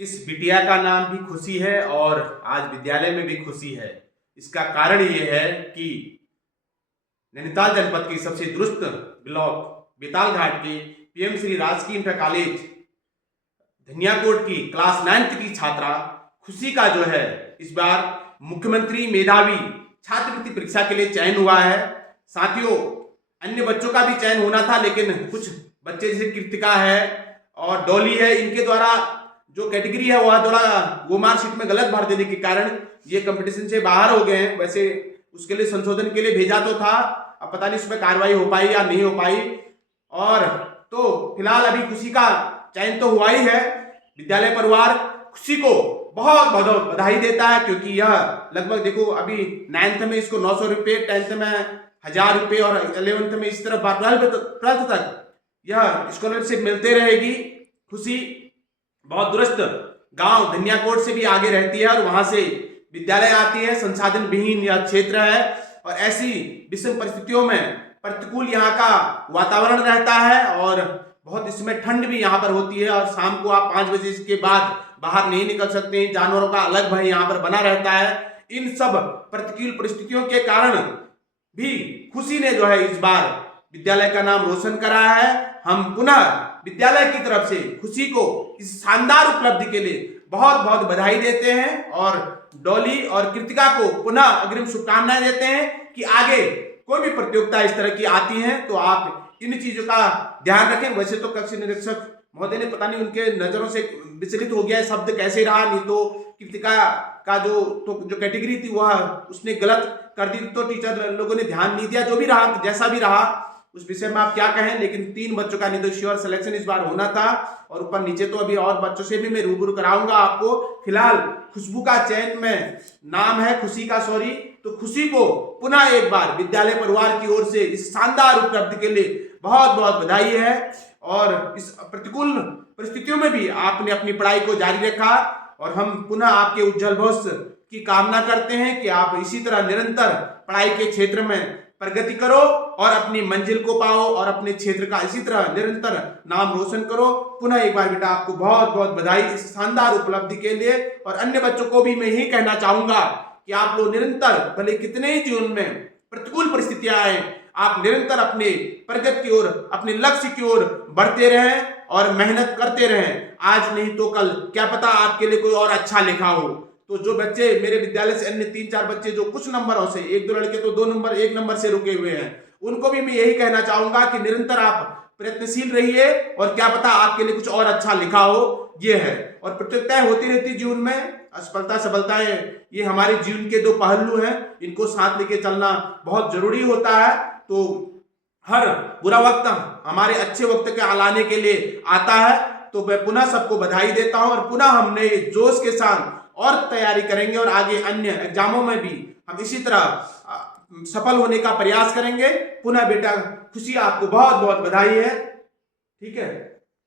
इस बिटिया का नाम भी खुशी है और आज विद्यालय में भी खुशी है। इसका कारण ये है कि नैनीताल जनपद की सबसे दुरुस्त ब्लॉक बेताल घाट के पीएम श्री राजकीय इंटर कॉलेज धनियाकोट की क्लास 9th की छात्रा खुशी का जो है इस बार मुख्यमंत्री मेधावी छात्रवृत्ति परीक्षा के लिए चयन हुआ है। साथियों, अन्य बच्चों का भी चयन होना था, लेकिन कुछ बच्चे जैसे कृतिका है और डॉली है, इनके द्वारा जो कैटेगरी है वह थोड़ा वो मार्कशीट में गलत भर देने के कारण ये कंपटीशन से बाहर हो गए हैं। वैसे उसके लिए संशोधन के लिए भेजा तो था, अब पता नहीं उसमें कार्रवाई हो पाई या नहीं हो पाई। और तो फिलहाल अभी खुशी का चयन तो हुआ ही है। विद्यालय परिवार खुशी को बहुत बहुत बधाई देता है, क्योंकि यह लगभग देखो अभी 9th में इसको 900 रुपये, 10th में 1000 रुपये और 11th में इस तरफ 12th तक यह स्कॉलरशिप मिलते रहेगी। खुशी बहुत दुरुस्त गांव धनियाकोट से भी आगे रहती है और वहां से विद्यालय आती है। संसाधन विहीन यह क्षेत्र है और ऐसी विषम परिस्थितियों में प्रतिकूल यहाँ का वातावरण रहता है और बहुत इसमें ठंड भी यहाँ पर होती है और शाम को आप 5 बजे के बाद बाहर नहीं निकल सकते। जानवरों का अलग भय यहाँ पर बना रहता है। इन सब प्रतिकूल परिस्थितियों के कारण भी खुशी ने जो है इस बार विद्यालय का नाम रोशन करा है। हम पुनः विद्यालय की तरफ से खुशी को इस शानदार उपलब्धि के लिए बहुत बहुत बधाई देते हैं और डॉली और कृतिका को पुनः अग्रिम शुभकामनाएं देते हैं कि आगे कोई भी प्रतियोगिता इस तरह की आती है तो आप इन चीजों का ध्यान रखें। वैसे तो कक्ष निरीक्षक महोदय ने पता नहीं उनके नजरों से विचलित हो गया शब्द कैसे रहा, नहीं तो कृतिका का जो कैटेगरी थी वह उसने गलत कर दी तो टीचर लोगों ने ध्यान नहीं दिया। जो भी रहा, जैसा भी रहा, उस विषय में आप क्या कहें, लेकिन 3 बच्चों का नहीं तो श्योर सिलेक्शन इस बार होना था और ऊपर नीचे तो अभी और बच्चों से भी मैं रूबरू कराऊंगा आपको। फिलहाल खुशबू का चयन में नाम है खुशी का, सॉरी, तो खुशी को पुनः एक बार विद्यालय परिवार की ओर से इस शानदार उपलब्धि के लिए बहुत बहुत बधाई है। और इस प्रतिकूल परिस्थितियों में भी आपने अपनी पढ़ाई को जारी रखा और हम पुनः आपके उज्जवल भविष्य की कामना करते हैं कि आप इसी तरह निरंतर पढ़ाई के क्षेत्र में प्रगति करो और अपनी मंजिल को पाओ और अपने क्षेत्र का इसी तरह निरंतर नाम रोशन करो। पुनः एक बार बेटा आपको बहुत बहुत बधाई इस शानदार उपलब्धि के लिए। और अन्य बच्चों को भी मैं यही कहना चाहूंगा कि आप लोग निरंतर भले कितने ही जीवन में प्रतिकूल परिस्थितियां आए, आप निरंतर अपने प्रगति की ओर, अपने लक्ष्य की ओर बढ़ते रहें और मेहनत करते रहें। आज नहीं तो कल क्या पता आपके लिए कोई और अच्छा लिखा हो। तो जो बच्चे मेरे विद्यालय से अन्य 3-4 बच्चे जो कुछ नंबरों से, 1-2 लड़के तो 2 नंबर 1 नंबर से रुके हुए हैं, उनको भी मैं यही कहना चाहूंगा कि निरंतर आप प्रयत्नशील रहिए और क्या पता आपके लिए कुछ और अच्छा लिखा हो। ये है, और प्रतियोगिताएं होती रहती जीवन में, असफलता सफलताएं ये हमारे जीवन के 2 पहलू हैं, इनको साथ लेके चलना बहुत जरूरी होता है। तो हर बुरा वक्त हमारे अच्छे वक्त के आलाने के लिए आता है। तो मैं पुनः सबको बधाई देता हूं और पुनः हमने जोश के साथ और तैयारी करेंगे और आगे अन्य एग्जामों में भी हम इसी तरह सफल होने का प्रयास करेंगे। पुनः बेटा खुशी, आपको बहुत बहुत बधाई है। ठीक है।